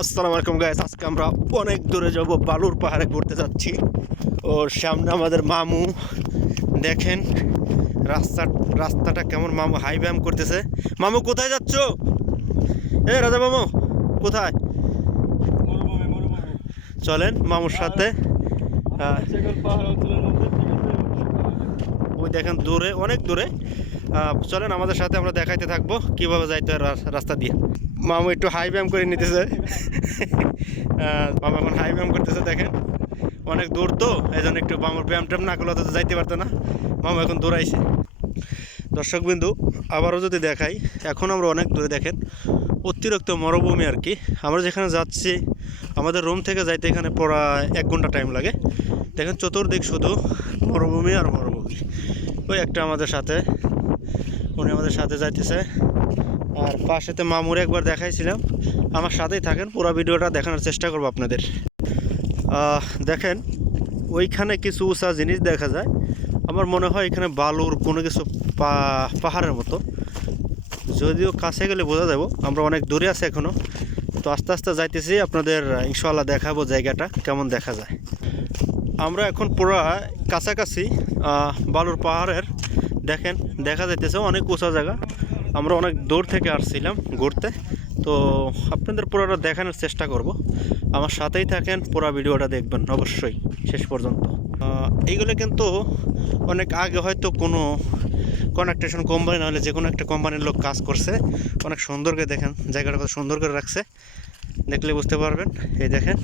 আসসালামু আলাইকুম গাইস, আজকে আমরা অনেক দূরে যাব, বালুর পাহাড়ে ঘুরতে যাচ্ছি। ওর সামনে আমাদের মামু, দেখেন রাস্তা রাস্তাটা কেমন। মামু হাই ব্যায়াম করতেছে। মামু কোথায় যাচ্ছ? এ রাজা মামু কোথায়? চলেন মামুর সাথে। ওই দেখেন দূরে, অনেক দূরে। চলেন আমাদের সাথে, আমরা দেখাইতে থাকবো কিভাবে যাইতে হয় রাস্তা দিয়ে। মামু একটু হাই ব্যায়াম করে নিতেছে। মামু এখন হাই ব্যায়াম করতেছে, দেখেন অনেক দূর তো, এই জন্য একটু মামুর ব্যায়াম ট্যাম না করলে তো যাইতে পারতো না। মামু এখন দৌড়াইছে। দর্শকবিন্দু আবারও যদি দেখাই, এখন আমরা অনেক দূরে, দেখেন অতিরিক্ত মরুভূমি আর কি। আমরা যেখানে যাচ্ছি, আমাদের রুম থেকে যাইতে এখানে প্রায় 1 ঘন্টা টাইম লাগে। দেখেন চতুর্দিক শুধু মরুভূমি আর মরুভূমি। ওই একটা আমাদের সাথে, উনি আমাদের সাথে যাইতেছে। আর পাশেতে মামুর একবার দেখাইছিলাম, আমার সাথেই থাকেন, পুরো ভিডিওটা দেখানোর চেষ্টা করবো আপনাদের। দেখেন ওইখানে কিছু উঁচা জিনিস দেখা যায়। আমার মনে হয় এখানে বালুর কোনো কিছু পাহাড়ের মতো, যদিও কাছে গেলে বোঝা যাবো। আমরা অনেক দূরে আছি এখনও, তো আস্তে আস্তে যাইতেছি, আপনাদের ইনশাআল্লাহ দেখাবো জায়গাটা কেমন দেখা যায়। আমরা এখন পুরো কাছাকাছি বালুর পাহাড়ের। দেখেন দেখা যাইতেছে অনেক উঁচা জায়গা। আমরা অনেক দূর থেকে আসছিলাম ঘুরতে, তো আপনাদের পুরোটা দেখানোর চেষ্টা করব। আমার সাথেই থাকেন, পুরো ভিডিওটা দেখবেন অবশ্যই শেষ পর্যন্ত। এইগুলো কিন্তু অনেক আগে হয়তো কোনো কনস্ট্রাকশন কোম্পানি, নাহলে যে কোনো একটা কোম্পানির লোক কাজ করছে। অনেক সুন্দর করে দেখেন, জায়গাটা কত সুন্দর করে রাখছে, দেখলে বুঝতে পারবেন। এই দেখেন,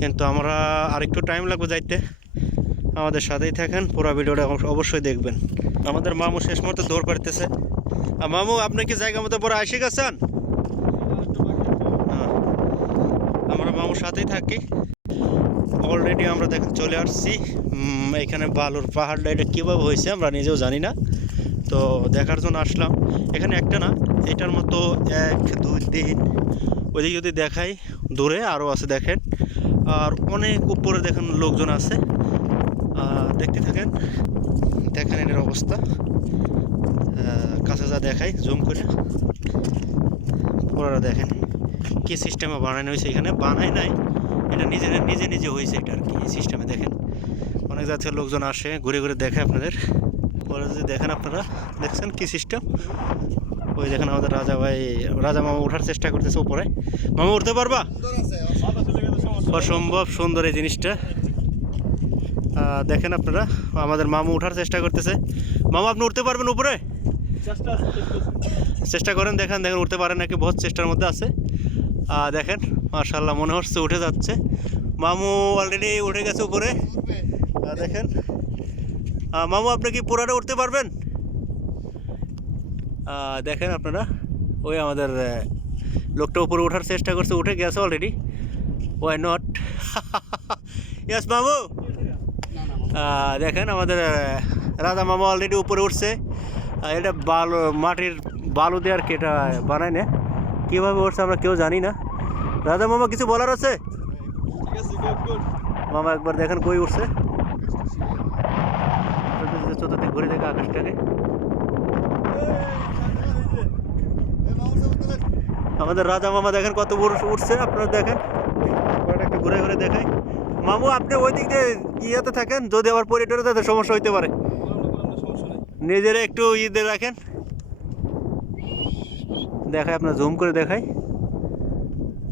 কিন্তু আমরা আরেকটু টাইম লাগবে যাইতে। আমাদের সাথেই থাকেন, পুরো ভিডিওটা অবশ্যই দেখবেন। আমাদের মামু শেষ মতো দৌড় করতেছে। মামু আপনি কি জায়গা মতো পরে এসে গেছেন? আমরা মামুর সাথেই থাকি। অলরেডি আমরা দেখেন চলে আসছি এখানে। বালুর পাহাড়টা এটা কীভাবে হয়েছে আমরা নিজেও জানি না, তো দেখার জন্য আসলাম। এখানে একটা না, এটার মতো 1 2 3, ওইদিকে যদি দেখাই দূরে আরও আছে দেখেন। আর অনেক উপরে দেখেন লোকজন আছে, দেখতে থাকেন। দেখেন এটার অবস্থা, কাছে যা দেখাই জুম করে, পুরোটা দেখেন কী সিস্টেমে বানানো হয়েছে। এখানে বানাই নাই, এটা নিজে নিজে নিজে হয়েছে এটা আর কি। এই সিস্টেমে দেখেন অনেক জাতীয় লোকজন আসে, ঘুরে ঘুরে দেখে আপনাদের। পরে যদি দেখেন আপনারা, দেখছেন কী সিস্টেম। ওই দেখেন আমাদের রাজা মামা ওঠার চেষ্টা করতেছে উপরে। মামা উঠতে পারবা? অসম্ভব সুন্দর এই জিনিসটা। দেখেন আপনারা, আমাদের মামু ওঠার চেষ্টা করতেছে। মামা আপনি উঠতে পারবেন উপরে? চেষ্টা করেন, দেখেন দেখেন উঠতে পারেন নাকি, বহুত চেষ্টার মধ্যে আছে। দেখেন মাশাআল্লাহ, মনে হচ্ছে উঠে যাচ্ছে। মামু অলরেডি উঠে গেছে উপরে। দেখেন মামু আপনি কি পুরাটা উঠতে পারবেন? দেখেন আপনারা, ওই আমাদের লোকটা উপরে ওঠার চেষ্টা করছে, উঠে গেছে অলরেডি। Why not? ইয়েস মামু। দেখেন আমাদের রাজা মামা অলরেডি উপরে উঠছে। এটা মাটির বালু দিয়ে আর কি এটা বানায় না, কীভাবে উঠছে আমরা কেউ জানি না। রাজা মামা কিছু বলার আছে? মামা একবার দেখেন কই উঠছে, চতুর্দিকে ঘুরে দেখে আকাশটাকে। আমাদের রাজা মামা দেখেন কত উঠছে, আপনারা দেখেন, একটু ঘুরে ঘুরে দেখাই। মামু আপনি ওই দিক দিয়ে ইয়েতে থাকেন, যদি আবার পরিটরে তাদের সমস্যা হইতে পারে, নিজেরা একটু দিয়ে রাখেন। দেখায় আপনার জুম করে দেখাই,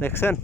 দেখছেন?